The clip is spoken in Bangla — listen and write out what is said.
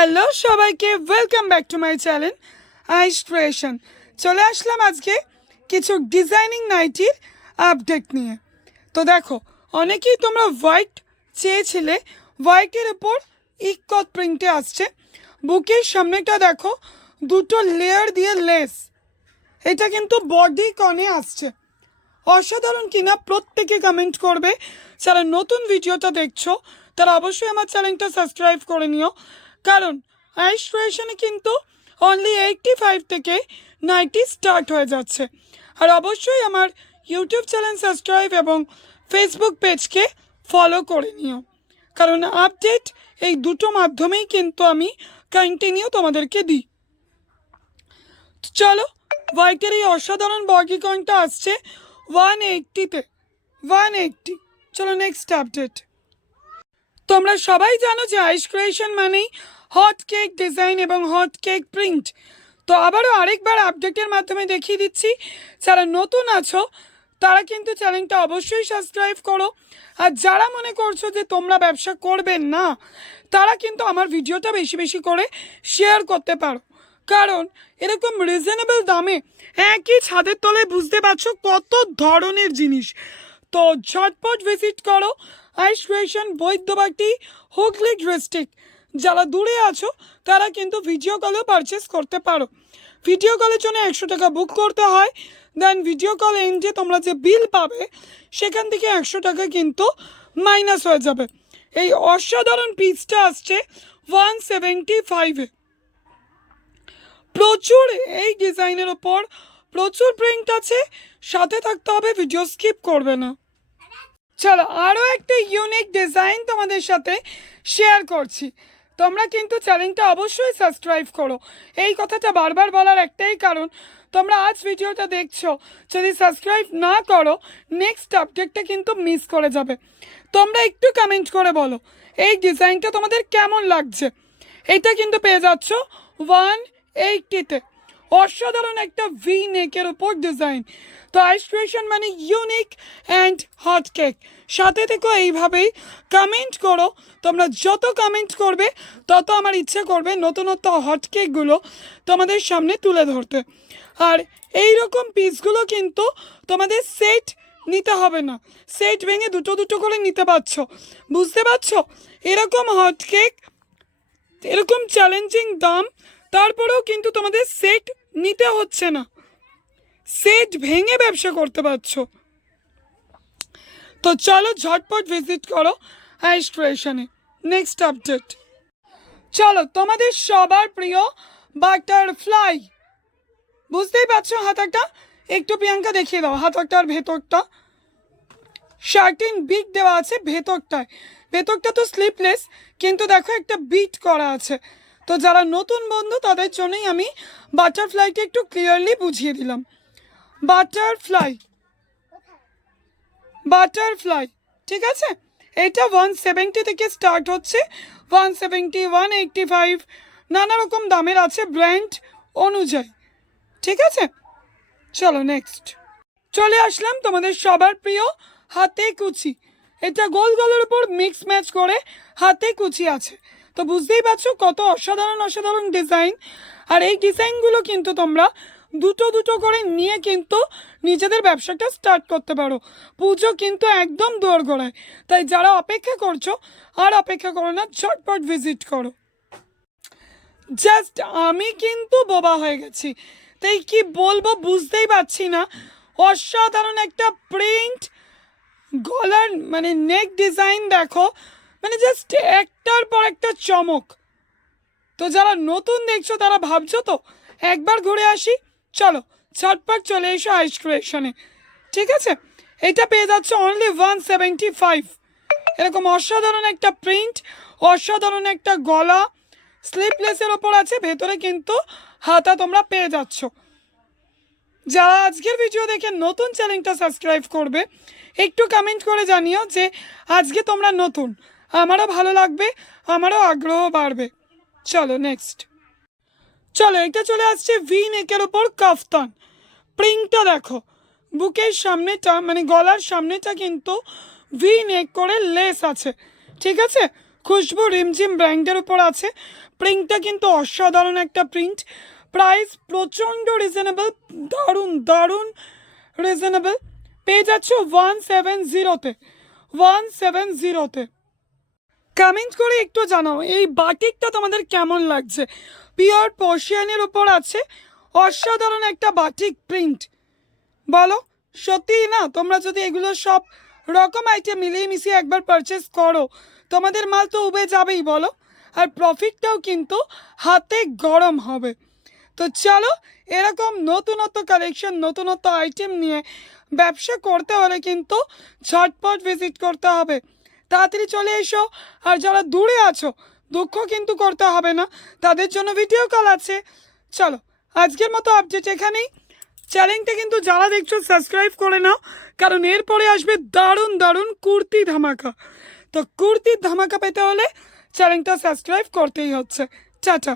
হ্যালো সবাইকে, welcome back to my channel ice creation. চলে আসলাম আজকে কিছু ডিজাইনিং নাইটির আপডেট নিয়ে। তো দেখো, অনেকেই তোমরা হোয়াইট চেয়েছিলে, হোয়াইটের উপর ইকত প্রিন্টে আসছে। বুকের সামনেটা দেখো, দুটো লেয়ার দিয়ে লেস, এটা কিন্তু বডি কনে আসছে। অসাধারণ কিনা প্রত্যেকে কমেন্ট করবে। যারা নতুন ভিডিওটা দেখছো তারা অবশ্যই আমার চ্যানেলটা সাবস্ক্রাইব করে নিও, কারণ আইস ক্রিয়েশনে কিন্তু অনলি 85 থেকে 90 স্টার্ট হয়ে যাচ্ছে। আর অবশ্যই আমার ইউটিউব চ্যানেল সাবস্ক্রাইব এবং ফেসবুক পেজকে ফলো করে নিও, কারণ আপডেট এই দুটো মাধ্যমেই কিন্তু আমি কন্টিনিউ তোমাদেরকে দিই। চলো, হোয়াইটের এই অসাধারণ বডি কনটা আসছে 180-তে, 180। চলো নেক্সট আপডেট। তোমরা সবাই জানো যে আইস ক্রিয়েশন মানেই হট কেক ডিজাইন এবং হট কেক প্রিন্ট। তো আবারও আরেকবার আপডেটের মাধ্যমে দেখিয়ে দিচ্ছি, যারা নতুন আছো তারা কিন্তু চ্যানেলটা অবশ্যই সাবস্ক্রাইব করো। আর যারা মনে করছো যে তোমরা ব্যবসা করবেন না, তারা কিন্তু আমার ভিডিওটা বেশি বেশি করে শেয়ার করতে পারো, কারণ এরকম রিজনেবল দামে একই ছাদের তলায় বুঝতে পারছো কত ধরনের জিনিস। তো ঝটপট ভিজিট করো ice creation, Baidyabati, Hooghly district. যারা দূরে আছো তারা কিন্তু ভিডিও কলেও পারচেস করতে পারো। ভিডিও কলের জন্য 100 টাকা বুক করতে হয়, দেন ভিডিও কল এন্ডে তোমরা যে বিল পাবে সেখান থেকে 100 টাকা কিন্তু মাইনাস হয়ে যাবে। এই অসাধারণ পিসটা আসছে 175-এ। প্রচুর এই ডিজাইনের ওপর প্রচুর প্রিন্ট আছে, সাথে থাকতে হবে, ভিডিও স্কিপ করবে না। চলো, আরও একটা ইউনিক ডিজাইন তোমাদের সাথে শেয়ার করছি। তোমরা কিন্তু চ্যানেলটা অবশ্যই সাবস্ক্রাইব করো। এই কথাটা বারবার বলার একটাই কারণ, তোমরা আজ ভিডিওটা দেখছো, যদি সাবস্ক্রাইব না করো নেক্সট আপডেটটা কিন্তু মিস করে যাবে। তোমরা একটু কমেন্ট করে বলো এই ডিজাইনটা তোমাদের কেমন লাগছে। এটা কিন্তু পেয়ে যাচ্ছ 180-তে। অসাধারণ একটা ভি নেকের উপর ডিজাইন। তো আইস ক্রিয়েশন মানে ইউনিক অ্যান্ড হট কেক। সাথে থেকো, এইভাবেই কমেন্ট করো। তোমরা যত কমেন্ট করবে তত আমার ইচ্ছে করবে নতুনত্ব হট কেকগুলো তোমাদের সামনে তুলে ধরতে। আর এই রকম পিসগুলো কিন্তু তোমাদের সেট নিতে হবে না, সেট ভেঙে দুটো দুটো করে নিতে পারছো। বুঝতে পারছো? এরকম হট কেক, এরকম চ্যালেঞ্জিং দাম, তারপরেও কিন্তু তোমাদের সেট নিতে হচ্ছে না, সেট ভেঙে ব্যবসা করতে পারছো। তো চলো ঝটপট ভিজিট করো আইস ক্রিয়েশনে। Next update. চলো, তোমাদের সবার প্রিয় বাটারফ্লাই। বুঝতেই পারছো হাতাটা, একটু প্রিয়াঙ্কা দেখিয়ে দাও হাতাটার ভেতরটা। শার্টিন বিট দেওয়া আছে ভেতরটায়, ভেতরটা তো স্লিপলেস, কিন্তু দেখো একটা বিট করা আছে। তো যারা নতুন বন্ধু তাদের জন্যই আমি বাটারফ্লাইটা একটু ক্লিয়ারলি বুঝিয়ে দিলাম। বাটারফ্লাই, বাটারফ্লাই, ঠিক আছে। এটা 170 থেকে স্টার্ট হচ্ছে, 170, 185, নানা রকম দামের আছে ব্র্যান্ড অনুযায়ী, ঠিক আছে। চলো নেক্সট। চলে আসলাম তোমাদের সবার প্রিয় হাতে কুচি। এটা গোল গোলের উপর মিক্স ম্যাচ করে হাতে কুচি আছে। তো বুঝতেই পারছো কত অসাধারণ অসাধারণ ডিজাইন। আর এই ডিজাইনগুলো কিন্তু তোমরা দুটো দুটো করে নিয়ে কিন্তু নিজেদের ব্যবসাটা স্টার্ট করতে পারো। পুজো কিন্তু একদম দোরগোড়ায়, তাই যারা অপেক্ষা করছো আর অপেক্ষা করো না, ঝটপট ভিজিট করো। জাস্ট আমি কিন্তু বোবা হয়ে গেছি, তাই কি বলবো বুঝতেই পারছি না। অসাধারণ একটা প্রিন্ট, গলার মানে নেক ডিজাইন দেখো, মানে জাস্ট একটার পর একটা চমক। তো যারা নতুন দেখছো তারা ভাবছো তো একবার ঘুরে আসি, চলো ঝটপট চলে এসো আইস ক্রিয়েশনে, ঠিক আছে। এটা পেয়ে যাচ্ছে অনলি 175। এরকম অসাধারণ একটা প্রিন্ট, অসাধারণ একটা গলা, স্লিপলেসের ওপর আছে, ভেতরে কিন্তু হাতা তোমরা পেয়ে যাচ্ছ। যারা আজকের ভিডিও দেখে নতুন চ্যানেলটা সাবস্ক্রাইব করবে একটু কমেন্ট করে জানিও যে আজকে তোমরা নতুন, আমারও ভালো লাগবে, আমারও আগ্রহ বাড়বে। চলো নেক্সট। চলো, এটা চলে আসছে ভি নেকের ওপর কাফতান। প্রিন্টটা দেখো, বুকের সামনেটা মানে গলার সামনেটা কিন্তু ভি নেক করে লেস আছে, ঠিক আছে। খুশবু রিমঝিম ব্র্যান্ডের উপর আছে। প্রিন্টটা কিন্তু অসাধারণ একটা প্রিন্ট। প্রাইস প্রচণ্ড রিজনেবল, দারুণ দারুণ রিজনেবল। পেয়ে যাচ্ছ 170-তে, 170-তে। কমেন্ট করে একটু জানাও এই বাটিকটা তোমাদের কেমন লাগছে। পিওর পর্শিয়ানের উপর আছে, অসাধারণ একটা বাটিক প্রিন্ট। বলো সত্যিই না, তোমরা যদি এগুলো সব রকম আইটেম মিলিয়ে মিশিয়ে একবার পারচেস করো, তোমাদের মাল তো উবে যাবেই বলো, আর প্রফিটটাও কিন্তু হাতে গরম হবে। তো চলো, এরকম নতুনত্ব কালেকশন, নতুনত্ব আইটেম নিয়ে ব্যবসা করতে হলে কিন্তু ঝটপট ভিজিট করতে হবে। তাড়াতাড়ি চলে এসো। আর যারা দূরে আছো, দুঃখ কিন্তু করতে হবে না, তাদের জন্য ভিডিও কল আছে। চলো, আজকের মতো আপডেট এখানেই। চ্যানেলটা কিন্তু যারা দেখছো সাবস্ক্রাইব করে নাও, কারণ এরপরে আসবে দারুণ দারুণ কুর্তি ধামাকা। তো কুর্তির ধামাকা পেতে হলে চ্যানেলটা সাবস্ক্রাইব করতেই হচ্ছে। টাটা।